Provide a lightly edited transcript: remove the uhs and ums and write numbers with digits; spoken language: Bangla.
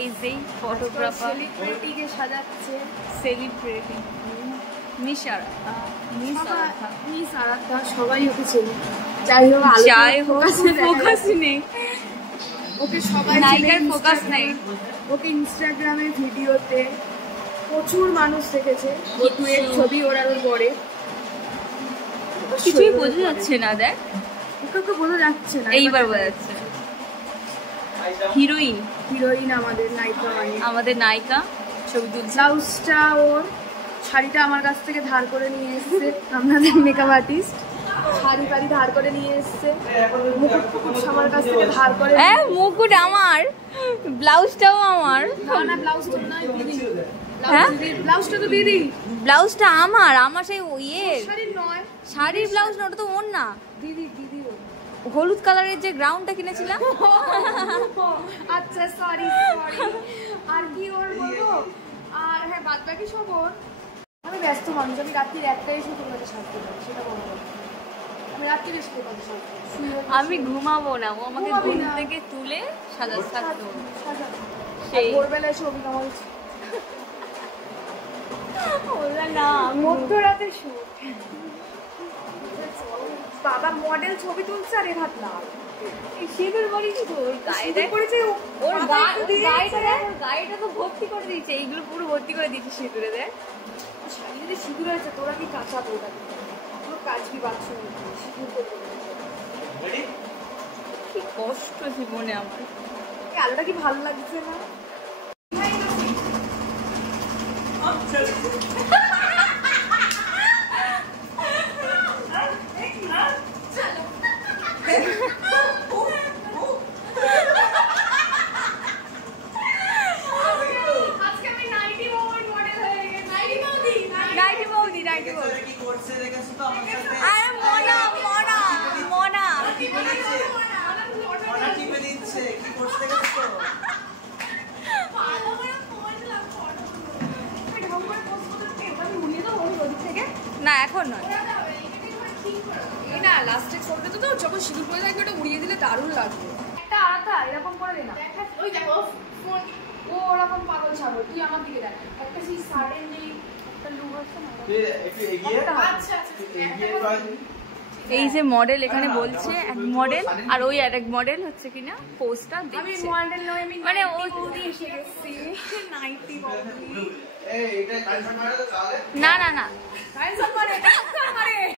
এই যেই ফটোগ্রাফার সেলিব্রিটিকে সাজাচ্ছে। সেলিব্রিটি মিস আরাধ্যা সবাই ওকে চেনে। যাই হোক ফোকাস নেই, ওকে সবাই নায়িকার ফোকাস নেই। ওকে ইনস্টাগ্রামে ভিডিওতে প্রচুর মানুষ দেখেছে। ও টুয়ের ছবি ওরার পরে কিছুই বোঝা যাচ্ছে না। দেখ ওকে বোঝা যাচ্ছে না, এইবার বোঝা যাচ্ছে। হিরোইন আমাদের নায়িকা ছবি তুলছে। ব্লাউজটা ওর, শাড়িটা আমার কাছ থেকে ধার করে নিয়ে এসছে আপনাদের মেকআপ আর্টিস্ট। শাড়ি ফাড়ি ধার করে নিয়ে এসছে, মুকুট আমার কাছ থেকে ধার করে। হ্যাঁ মুকুট আমার, ব্লাউজটাও আমার। না ব্লাউজ তো নয় দিদি, হ্যাঁ ব্লাউজটা তো দিদি। ব্লাউজটা আমার সেই ইয়ে শাড়ির নয়, শাড়ির ব্লাউজ না, ওটা তো ওর না দিদি। হলুদ কালারের যে গ্রাউন্ডটা কিনেছিলাম। আচ্ছা সরি। আর কি ওর বলবো, আর হ্যাঁ বাদ বাকি সব ওর। আমি ব্যস্ত মানুষ, আমি রাত্রির একটাই এসে তোমাকে সাজতে পারি, সেটা বলবো। আমি রাত্রির এসে তোমাকে সাজতে আমি ঘুমাবো না, ও আমাকে ঘুম থেকে তুলে সাজাতে সেই ভোরবেলা এসে অভিনয় না মধ্যরাতে শুট। বাবা মডেল ছবি তুলছে আর এর হাত লাল। সিঁদুর বলিস তো, ওর গায়েটা করেছে, ওর গায়েটা তো ভর্তি করে দিয়েছে, এইগুলো পুরো ভর্তি করে দিয়েছে সিঁদুরে। দেখ শাড়িতে সিঁদুর আছে, তোরা কি কাঁচা তোরা কাচবি বাথরুম সিঁদুর করবো। কি কষ্ট জীবনে আমার। আলোটা কি ভালো লাগছে না? না এখন নয়, না লাস্টে ছবিটা তো যখন সিঁদুর পরে থাকবে ওটা উড়িয়ে দিলে দারুণ লাগবে। একটা আলাদা এরকম করে দে না, ওই দেখো ও ওরকম পাগল ছাগল। তুই আমার দিকে দেখ, একটা সেই সাডেনলি একটা লুক আসছে না, একটু এগিয়ে। আচ্ছা এই যে মডেল এখানে বলছে এক মডেল, আর ওই আরেক মডেল হচ্ছে কিনা পোস্টার দিচ্ছে। আমি মডেল নই, আমি মানে ও এসে গেছি নাইটি বডি। না